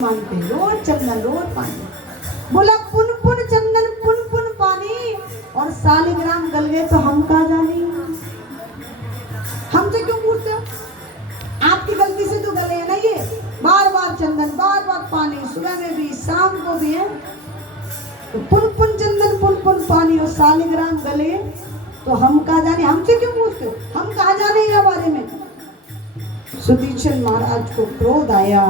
मांगते रोज चंदन रोज पानी। बोला पुन पुन चंदन पुन पुन पानी और सालिग्राम गल गए तो हम कहा जाने। हमसे क्यों पूछते हो? आपकी गलती से तो गले है ना ये। बार बार चंदन बार बार पानी, सुबह में भी शाम को भी है। तो पुन पुन चंदन पुन पुन पानी और सालिग्राम गले तो हम कहा जाने। हमसे क्यों पूछते हो? हम कहा जाने के बारे में। सुदीक्षण महाराज को क्रोध आया,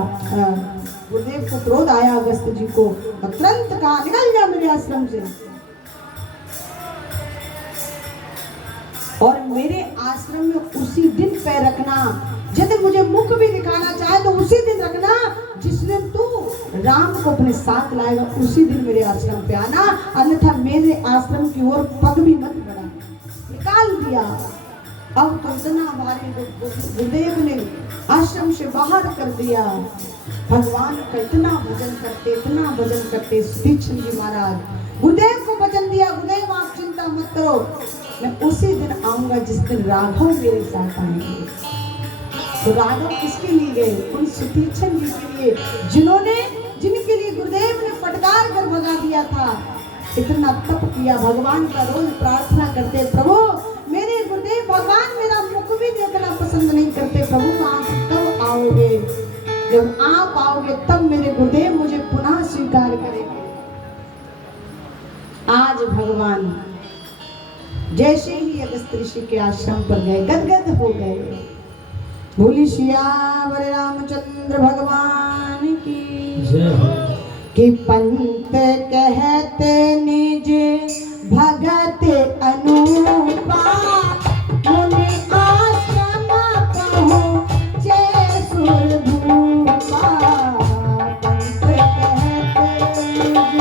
गुरुदेव को क्रोध आया अगस्त जी को। तुरंत कहा निकल जा मेरे आश्रम से। और मेरे आश्रम में उसी दिन पैर रखना। यदि मुझे मुख भी दिखाना चाहे तो उसी दिन रखना जिस दिन तू राम को अपने साथ लाएगा, उसी दिन मेरे आश्रम पे आना। अन्यथा मेरे आश्रम की ओर पग भी मत बढ़ा। निकाल दिया। अब तो इतना हमारे गुरुदेव ने आश्रम से बाहर कर दिया। भगवान का इतना भजन करते सुदीक्षण जी महाराज गुरुदेव को वचन दिया, गुरुदेव आप चिंता मत करो, मैं उसी दिन आऊंगा जिस दिन राघव मेरे साथ आएंगे। तो राघव किसके लिए गए? उन सुदीक्षण जी के लिए जिनके लिए गुरुदेव ने फटकार कर भगा दिया था। इतना तप किया, भगवान का रोज प्रार्थना करते, प्रभु मेरे गुरुदेव भगवान मेरा मुख भी देखना पसंद नहीं करते, प्रभु आप कब आओगे? जब आप आओगे तब मेरे गुरुदेव मुझे पुनः स्वीकार करेंगे। आज भगवान जैसे ही अगस्त ऋषि के आश्रम पर गए गदगद हो गए। बोली सियावर रामचंद्र भगवान की जय। कि पंत कहते निज भगत अनुपा, मुनि आश्रम पहुँचे सुरभूपा। पंत कहते निज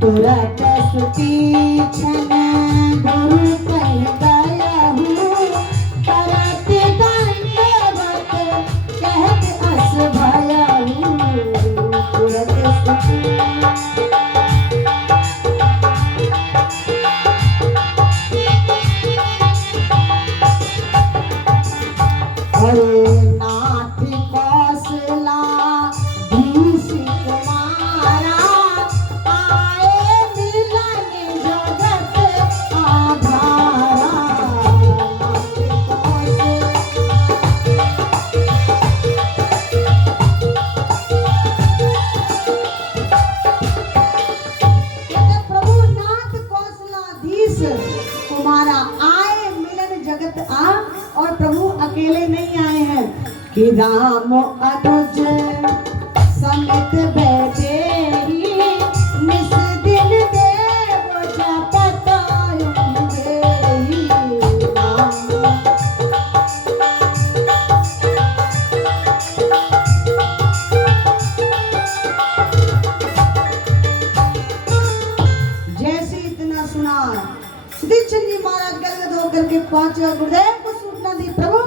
तुरत सुदीक्षण गुरु कह गयहु, करत दंडवत कहत अस भयहु। तुरत अरे नाथ कौशला धीश कुमारा, आए मिलन जगत आधारा। प्रभु नाथ कौशलाधीश कुमारा आए मिलन जगत आ। और प्रभु अकेले नहीं आए हैं कि राम अनुज समित बैठे ही, निस दिन देव जपत उन्हें। जैसे इतना सुना सुदीक्षण जी महाराज गदगद होकर के पहुंचे और गुरुदेव को सूचना दी, प्रभु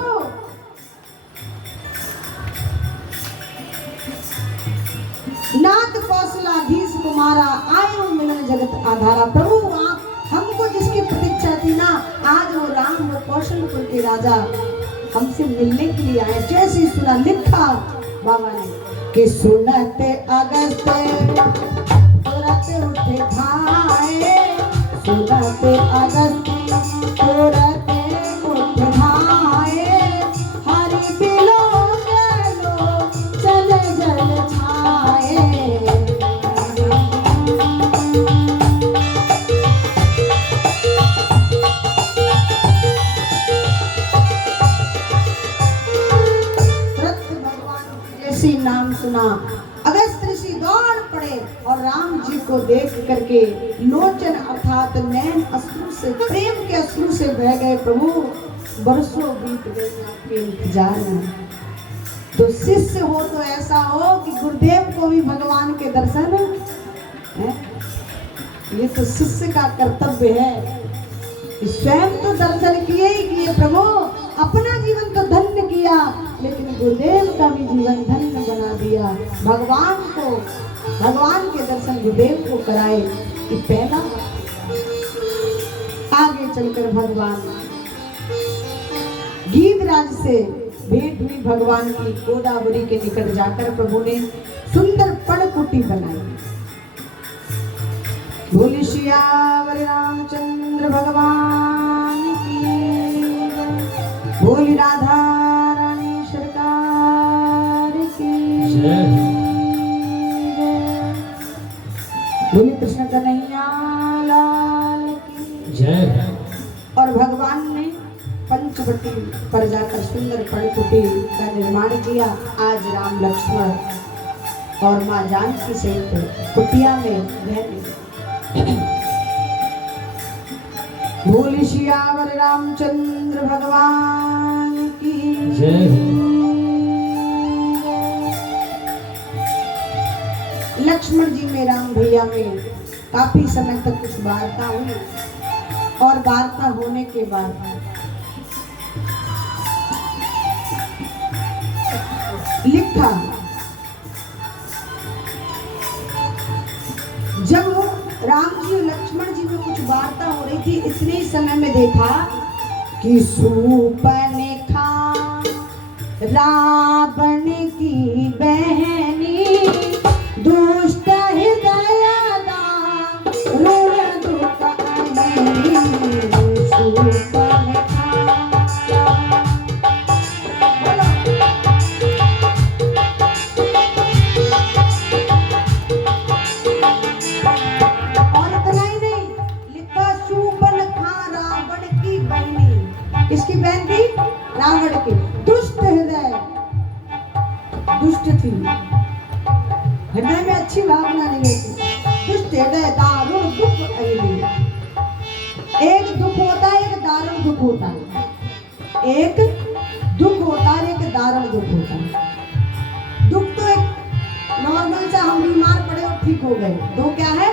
नाथ कौशलाधीश कुमारा आए हो मिलन जगत आधारा। प्रभु आप हमको जिसकी प्रतीक्षा थी ना, आज वो राम वो कौशलपुर के राजा हमसे मिलने के लिए आए। जैसे सुना लिखा बाबा ने कि सुनते अगस्त तुरंत उठे धाए, सुनते अगस्त तुरंत उठ धाए। हरि बिलो गलो चल जल छाए। जैसी नाम सुना अगस्त ऋषि दौड़ पड़े और राम जी को देख करके लोचन अर्थात नैन अश्रु से, प्रेम के अश्रु से बह गए। प्रभु बरसों बीत गए आपके इंतजार में। तो शिष्य हो तो ऐसा हो कि गुरुदेव को भी भगवान के दर्शन है। ये तो शिष्य का कर्तव्य है। स्वयं तो दर्शन किए ही किए प्रभु, अपना जीवन तो धन्य किया, लेकिन गुरुदेव का भी जीवन धन्य बना दिया। भगवान के दर्शन गुरुदेव को कराए कि पहला आगे आगे चलकर भगवान गीधराज से भेंट हुई। भगवान की गोदावरी के निकट जाकर प्रभु ने सुंदर पर्णकुटी बनाई। बोली सियावर रामचंद्र भगवान की जय। बोली राधा रानी सरकार की जय। बोली कृष्ण कन्हैया लाल की जय। और भगवान ने पंचवटी पर जाकर सुंदर पर्णकुटी का निर्माण किया। आज राम लक्ष्मण और माँ जानकी सहित कुटिया में रहने। बोली सियावर रामचंद्र भगवान की जय। लक्ष्मण जी में राम भैया में काफी समय तक कुछ वार्ता हुई और वार्ता होने के बाद लिखा। जब राम जी और लक्ष्मण जी में कुछ वार्ता हो रही थी, इतने ही समय में देखा कि सूर्पणखा रावण की बहनी दुष्ट हृदय दारुण दुख अननी। किसकी बहन थी? रावण की। दुष्ट हृदय, दुष्ट थी, हृदय में अच्छी भावना नहीं होती। दुष्ट हृदय दारुण दुख अयली। एक दुख होता है, एक दारुण दुख होता है। एक दुख होता है, एक दारुण दुख होता है। दुख तो एक नॉर्मल सा हम बीमार पड़े और ठीक हो गए। दो क्या है?